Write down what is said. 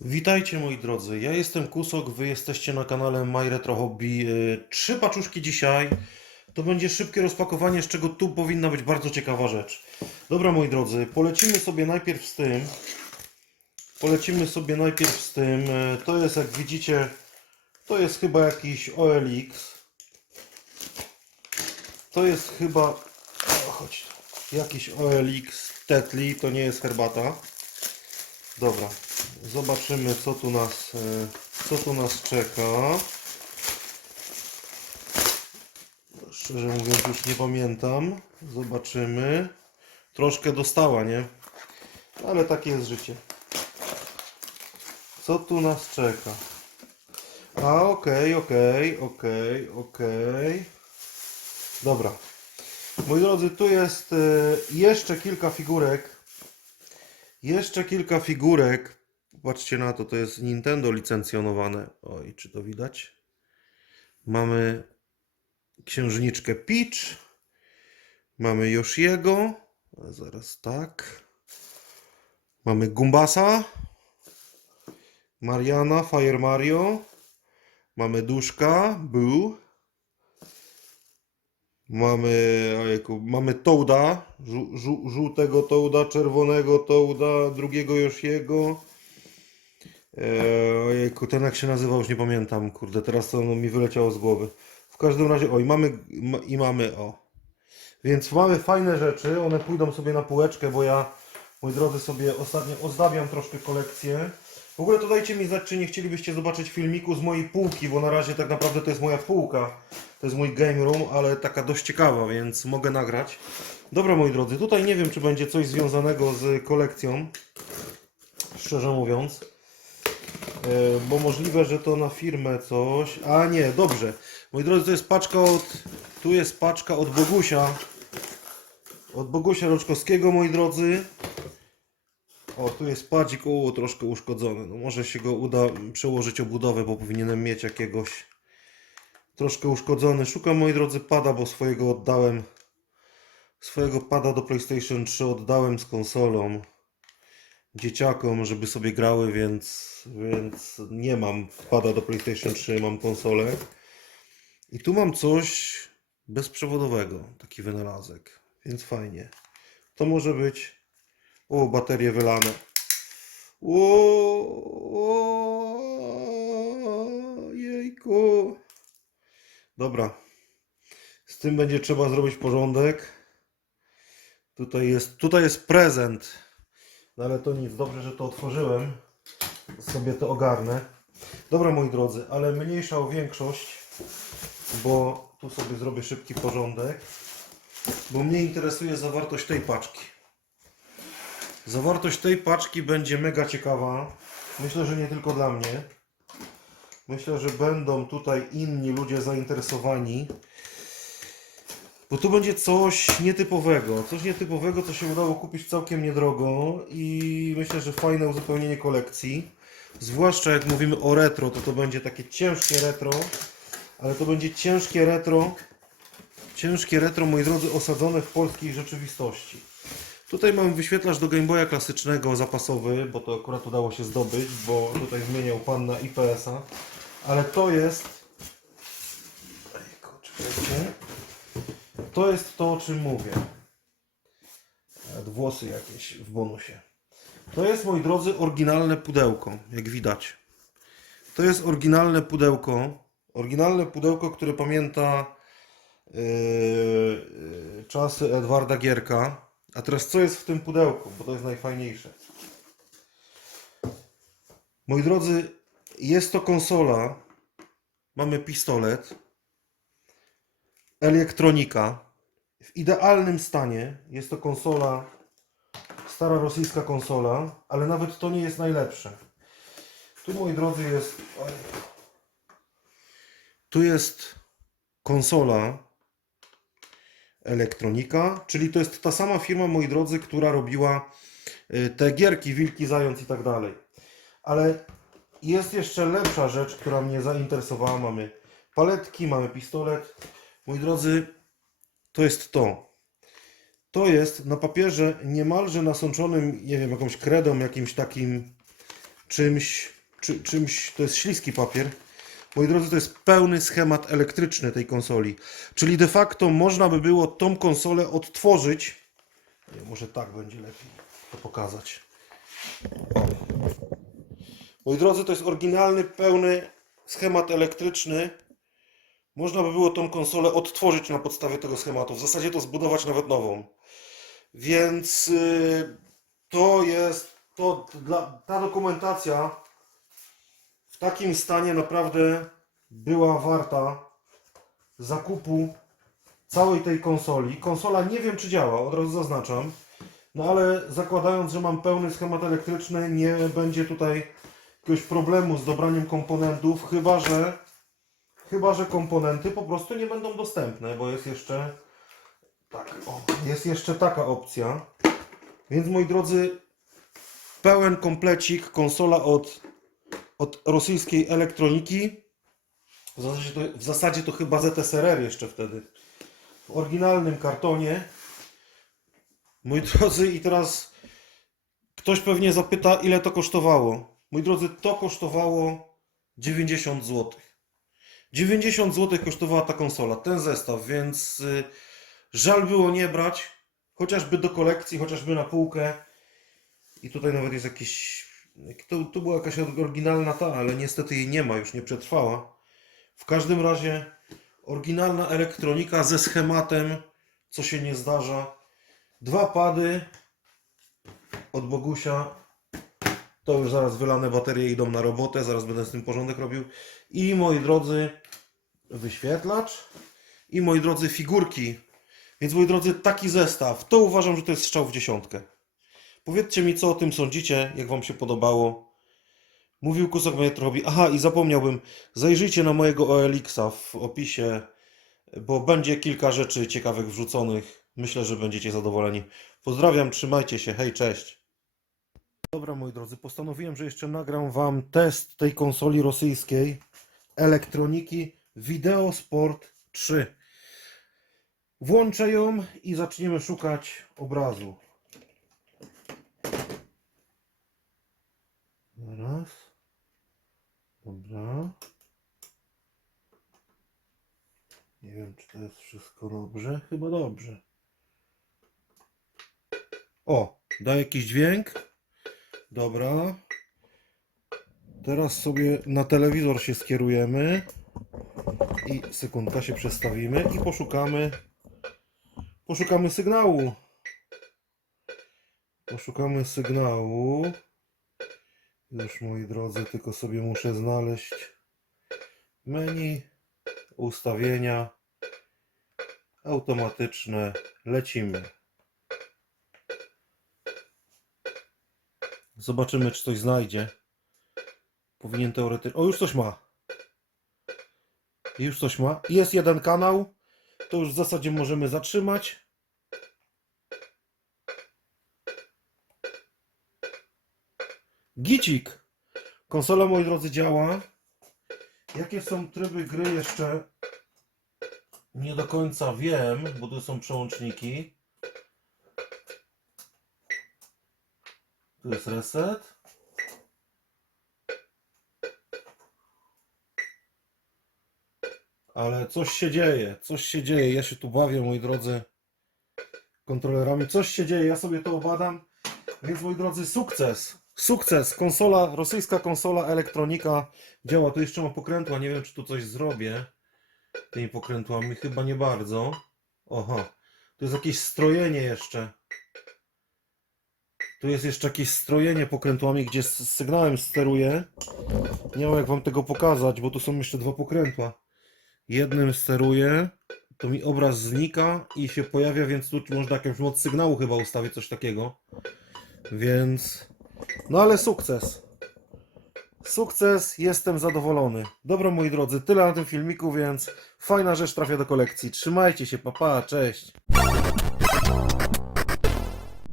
Witajcie moi drodzy, ja jestem Kusok, wy jesteście na kanale My Retro Hobby. Yy, Trzy paczuszki dzisiaj, to będzie szybkie rozpakowanie, z czego tu powinna być bardzo ciekawa rzecz. Dobra moi drodzy, polecimy sobie najpierw z tym. Polecimy sobie najpierw z tym, Yy, to jest jak widzicie, to jest chyba jakiś OLX. To jest chyba, chodź jakiś OLX Tetli, to nie jest herbata. Dobra, zobaczymy co tu nas, e, co tu nas czeka. Szczerze mówiąc już nie pamiętam. Zobaczymy. Troszkę dostała, nie? Ale takie jest życie. Co tu nas czeka? A, okej, okej, okej, okej. Dobra. Moi drodzy, tu jest e, jeszcze kilka figurek. Jeszcze kilka figurek. Patrzcie na to, to jest Nintendo licencjonowane. Oj, czy to widać? Mamy księżniczkę Peach. Mamy Yoshiego. Zaraz tak. Mamy Gumbasa. Mariana, Fire Mario. Mamy Duszka, Boo. Mamy, ojejku, mamy żół, żółtego Toada, czerwonego Toada, drugiego Yoshiego. Eee, ojejku, ten jak się nazywał, już nie pamiętam, kurde, teraz to mi wyleciało z głowy. W każdym razie, oj, mamy ma, i mamy, o. Więc mamy fajne rzeczy, one pójdą sobie na półeczkę, bo ja, moi drodzy, sobie ostatnio ozdabiam troszkę kolekcję. W ogóle to dajcie mi znać, czy nie chcielibyście zobaczyć filmiku z mojej półki, bo na razie tak naprawdę to jest moja półka. To jest mój game room, ale taka dość ciekawa, więc mogę nagrać. Dobra, moi drodzy, tutaj nie wiem, czy będzie coś związanego z kolekcją, szczerze mówiąc. E, Bo możliwe, że to na firmę coś. A nie, dobrze. Moi drodzy, to jest paczka od. Tu jest paczka od Bogusia. Od Bogusia Roczkowskiego, moi drodzy. O, tu jest padzik, o, troszkę uszkodzony. No może się go uda przełożyć obudowę, bo powinienem mieć jakiegoś troszkę uszkodzony. Szukam, moi drodzy, pada, bo swojego oddałem. Swojego pada do PlayStation 3 oddałem z konsolą dzieciakom, żeby sobie grały, więc, więc nie mam pada do PlayStation 3, mam konsolę. I tu mam coś bezprzewodowego, taki wynalazek, więc fajnie. To może być. O, baterie wylane. O, o, jejku. Dobra. Z tym będzie trzeba zrobić porządek. Tutaj jest, tutaj jest prezent. No ale to nic, dobrze, że to otworzyłem. Sobie to ogarnę. Dobra, moi drodzy, ale mniejsza o większość, bo tu sobie zrobię szybki porządek. Bo mnie interesuje zawartość tej paczki. Zawartość tej paczki będzie mega ciekawa. Myślę, że nie tylko dla mnie. Myślę, że będą tutaj inni ludzie zainteresowani. Bo tu będzie coś nietypowego. Coś nietypowego, co się udało kupić całkiem niedrogo i myślę, że fajne uzupełnienie kolekcji. Zwłaszcza jak mówimy o retro, to to będzie takie ciężkie retro, ale to będzie ciężkie retro, ciężkie retro, moi drodzy, osadzone w polskiej rzeczywistości. Tutaj mam wyświetlacz do Game Boya klasycznego zapasowy, bo to akurat udało się zdobyć, bo tutaj zmieniał pan na IPS-a. Ale to jest... To jest to, o czym mówię. Włosy jakieś w bonusie. To jest, moi drodzy, oryginalne pudełko, jak widać. To jest oryginalne pudełko. Oryginalne pudełko, które pamięta yy, yy, czasy Edwarda Gierka. A teraz co jest w tym pudełku? Bo to jest najfajniejsze. Moi drodzy, jest to konsola. Mamy pistolet. Elektronika. W idealnym stanie. Jest to konsola, stara rosyjska konsola, ale nawet to nie jest najlepsze. Tu, moi drodzy, jest. Tu jest konsola elektronika, czyli to jest ta sama firma, moi drodzy, która robiła y, te gierki, Wilki, Zając i tak dalej. Ale jest jeszcze lepsza rzecz, która mnie zainteresowała. Mamy paletki, mamy pistolet. Moi drodzy, to jest to. To jest na papierze niemalże nasączonym, nie wiem, jakąś kredą, jakimś takim czymś, czy, czymś, to jest śliski papier. Moi drodzy, to jest pełny schemat elektryczny tej konsoli. Czyli de facto można by było tą konsolę odtworzyć. Nie, może tak będzie lepiej to pokazać. Moi drodzy, to jest oryginalny, pełny schemat elektryczny. Można by było tą konsolę odtworzyć na podstawie tego schematu. W zasadzie to zbudować nawet nową. Więc y, to jest, to dla, ta dokumentacja w takim stanie naprawdę była warta zakupu całej tej konsoli. Konsola nie wiem czy działa, od razu zaznaczam. No ale zakładając, że mam pełny schemat elektryczny, nie będzie tutaj jakiegoś problemu z dobraniem komponentów, chyba że chyba że komponenty po prostu nie będą dostępne, bo jest jeszcze tak, o, jest jeszcze taka opcja. Więc moi drodzy, pełen komplecik, konsola od, od rosyjskiej elektroniki. W zasadzie, to, w zasadzie to chyba ZSRR jeszcze wtedy. W oryginalnym kartonie. Moi drodzy, i teraz ktoś pewnie zapyta, ile to kosztowało. Moi drodzy, to kosztowało 90 zł. 90 zł kosztowała ta konsola, ten zestaw, więc y, żal było nie brać, chociażby do kolekcji, chociażby na półkę. I tutaj nawet jest jakiś. To, to była jakaś oryginalna ta, ale niestety jej nie ma, już nie przetrwała. W każdym razie oryginalna elektronika ze schematem, co się nie zdarza. Dwa pady od Bogusia. To już zaraz wylane baterie idą na robotę, zaraz będę z tym porządek robił. I moi drodzy, wyświetlacz. I moi drodzy, figurki. Więc moi drodzy, taki zestaw. To uważam, że to jest strzał w dziesiątkę. Powiedzcie mi, co o tym sądzicie, jak Wam się podobało. Mówił Kusok Metrobi. Aha, i zapomniałbym, zajrzyjcie na mojego OLX-a w opisie, bo będzie kilka rzeczy ciekawych wrzuconych. Myślę, że będziecie zadowoleni. Pozdrawiam, trzymajcie się, hej, cześć. Dobra, moi drodzy, postanowiłem, że jeszcze nagram Wam test tej konsoli rosyjskiej elektroniki Video Sport 3. Włączę ją i zaczniemy szukać obrazu. Zaraz. Dobra. Nie wiem, czy to jest wszystko dobrze. Chyba dobrze. O, da jakiś dźwięk. Dobra. Teraz sobie na telewizor się skierujemy. I sekundka się przestawimy i poszukamy. Poszukamy sygnału. Poszukamy sygnału. Już moi drodzy, tylko sobie muszę znaleźć menu, ustawienia, automatyczne. Lecimy. Zobaczymy, czy coś znajdzie. Powinien teoretycznie. O, już coś ma. Już coś ma. Jest jeden kanał. To już w zasadzie możemy zatrzymać. Gicik. Konsola, moi drodzy, działa. Jakie są tryby gry jeszcze nie do końca wiem, bo tu są przełączniki. Tu jest reset. Ale coś się dzieje, coś się dzieje. Ja się tu bawię, moi drodzy, kontrolerami. Coś się dzieje, ja sobie to obadam. Więc, moi drodzy, sukces. Sukces. Konsola, rosyjska konsola elektronika działa. Tu jeszcze ma pokrętła. Nie wiem, czy tu coś zrobię tymi pokrętłami. Chyba nie bardzo. Oha. Tu jest jakieś strojenie jeszcze. Tu jest jeszcze jakieś strojenie pokrętłami, gdzie z sygnałem steruję. Nie mam jak wam tego pokazać, bo tu są jeszcze dwa pokrętła. Jednym steruję, to mi obraz znika i się pojawia, więc tu można jakąś moc sygnału chyba ustawić, coś takiego. Więc... No ale sukces. Sukces, jestem zadowolony. Dobra moi drodzy, tyle na tym filmiku, więc fajna rzecz trafia do kolekcji. Trzymajcie się, papa, cześć.